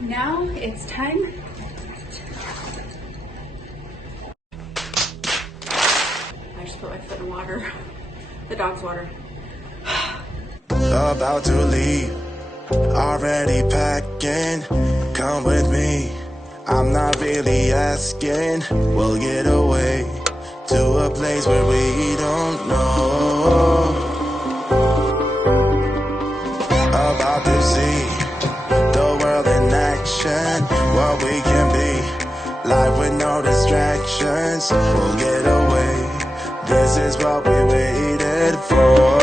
Now it's time. I just put my foot in water. The dog's water. About to leave, already packing. Come with me, I'm not really asking. We'll get away to a place where we don't know. About to see the world in action, what we can be, life with no distractions. We'll get away, this is what we waited for.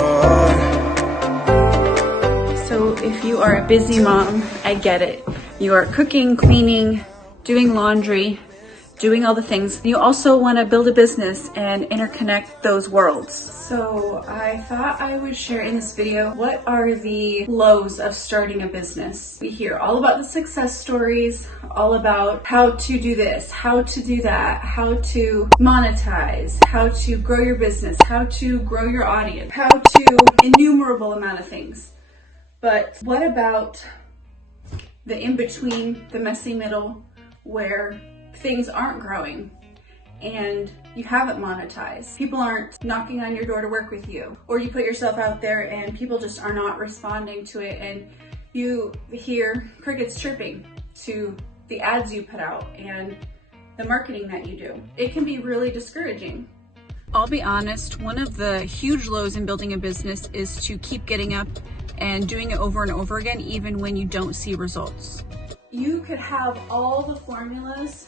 So if you are a busy mom, I get it. You are cooking, cleaning, doing laundry, doing all the things. You also want to build a business and interconnect those worlds. So I thought I would share in this video what are the lows of starting a business. We hear all about the success stories, all about how to do this, how to do that, how to monetize, how to grow your business, how to grow your audience, how to innumerable amount of things. But what about the in-between, the messy middle, where things aren't growing and you haven't monetized? People aren't knocking on your door to work with you, or you put yourself out there and people just are not responding to it, and you hear crickets chirping to the ads you put out and the marketing that you do. It can be really discouraging. I'll be honest, one of the huge lows in building a business is to keep getting up and doing it over and over again, even when you don't see results. You could have all the formulas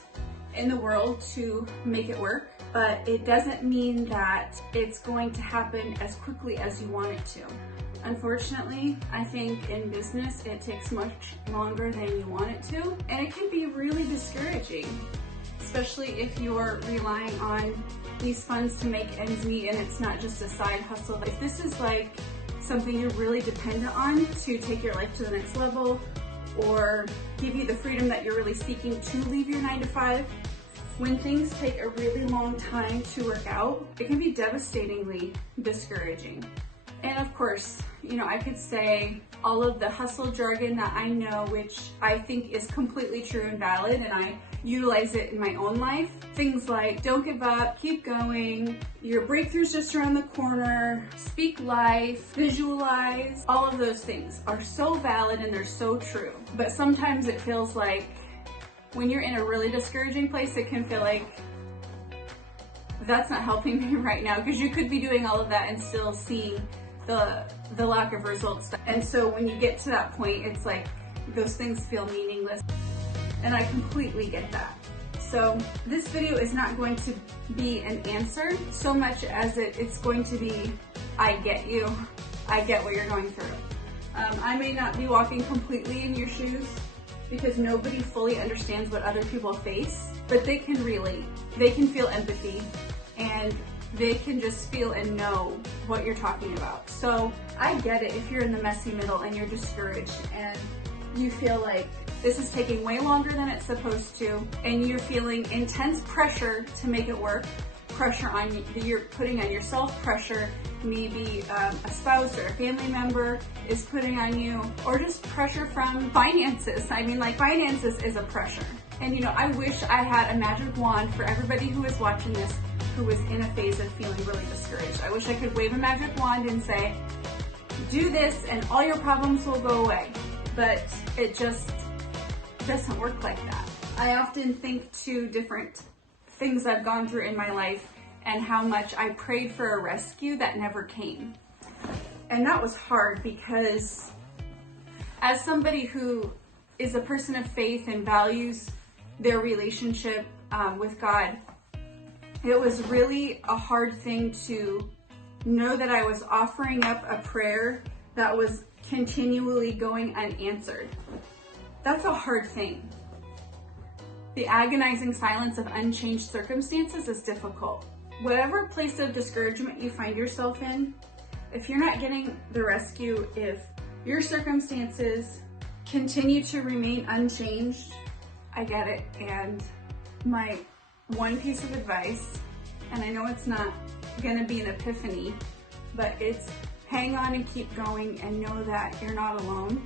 in the world to make it work, but it doesn't mean that it's going to happen as quickly as you want it to. Unfortunately, I think in business, it takes much longer than you want it to, and it can be really discouraging, especially if you're relying on these funds to make ends meet and it's not just a side hustle. If this is like something you're really dependent on to take your life to the next level or give you the freedom that you're really seeking to leave your 9-to-5, when things take a really long time to work out, it can be devastatingly discouraging. And of course, you know, I could say all of the hustle jargon that I know, which I think is completely true and valid, and I utilize it in my own life. Things like don't give up, keep going, your breakthrough's just around the corner, speak life, visualize, all of those things are so valid and they're so true. But sometimes it feels like when you're in a really discouraging place, it can feel like that's not helping me right now, because you could be doing all of that and still seeing the lack of results. And so when you get to that point, it's like those things feel meaningless. And I completely get that. So this video is not going to be an answer so much as it's going to be, I get you. I get what you're going through. I may not be walking completely in your shoes because nobody fully understands what other people face, but they can relate. They can feel empathy, and they can just feel and know what you're talking about. So I get it if you're in the messy middle and you're discouraged and you feel like this is taking way longer than it's supposed to, and you're feeling intense pressure to make it work, pressure on you're putting on yourself, pressure maybe a spouse or a family member is putting on you, or just pressure from finances. I mean, like, finances is a pressure. And you know, I wish I had a magic wand for everybody who is watching this who is in a phase of feeling really discouraged. I wish I could wave a magic wand and say, do this and all your problems will go away. But it just doesn't work like that. I often think to different things I've gone through in my life and how much I prayed for a rescue that never came. And that was hard because as somebody who is a person of faith and values their relationship with God, it was really a hard thing to know that I was offering up a prayer that was continually going unanswered. That's a hard thing. The agonizing silence of unchanged circumstances is difficult. Whatever place of discouragement you find yourself in, if you're not getting the rescue, if your circumstances continue to remain unchanged, I get it. And my one piece of advice, and I know it's not gonna be an epiphany, but it's hang on and keep going and know that you're not alone.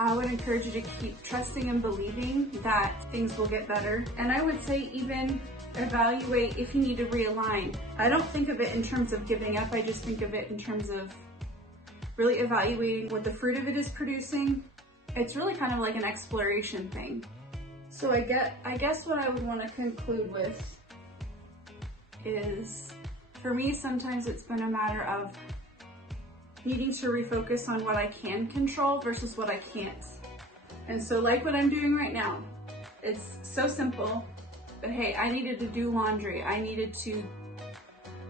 I would encourage you to keep trusting and believing that things will get better. And I would say even evaluate if you need to realign. I don't think of it in terms of giving up. I just think of it in terms of really evaluating what the fruit of it is producing. It's really kind of like an exploration thing. So I guess what I would want to conclude with is, for me, sometimes it's been a matter of needing to refocus on what I can control versus what I can't. And so like what I'm doing right now, it's so simple, but hey, I needed to do laundry. I needed to,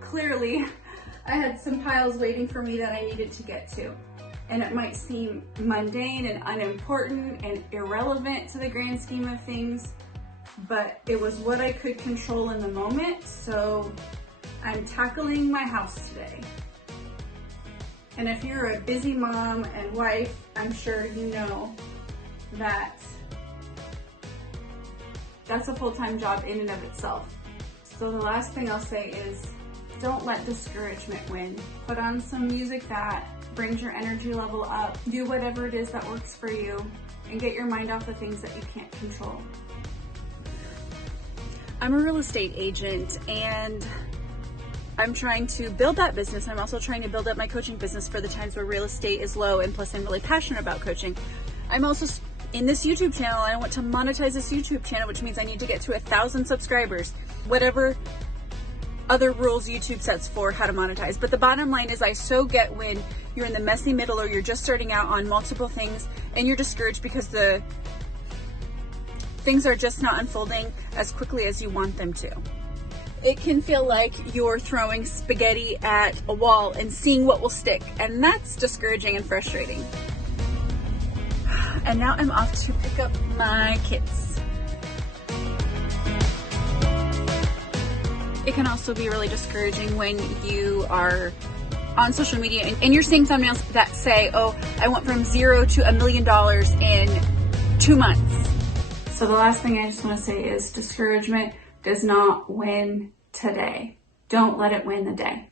clearly, I had some piles waiting for me that I needed to get to. And it might seem mundane and unimportant and irrelevant to the grand scheme of things, but it was what I could control in the moment, so I'm tackling my house today. And if you're a busy mom and wife, I'm sure you know that that's a full-time job in and of itself. So the last thing I'll say is, don't let discouragement win. Put on some music that brings your energy level up. Do whatever it is that works for you and get your mind off the things that you can't control. I'm a real estate agent and I'm trying to build that business. I'm also trying to build up my coaching business for the times where real estate is low, and plus I'm really passionate about coaching. I'm also in this YouTube channel. I want to monetize this YouTube channel, which means I need to get to 1,000 subscribers, whatever other rules YouTube sets for how to monetize. But the bottom line is, I so get when you're in the messy middle or you're just starting out on multiple things and you're discouraged because the things are just not unfolding as quickly as you want them to. It can feel like you're throwing spaghetti at a wall and seeing what will stick, and that's discouraging and frustrating. And now I'm off to pick up my kids. It can also be really discouraging when you are on social media and you're seeing thumbnails that say, oh, I went from $0 to $1 million in 2 months. So the last thing I just want to say is discouragement does not win today. Don't let it win the day.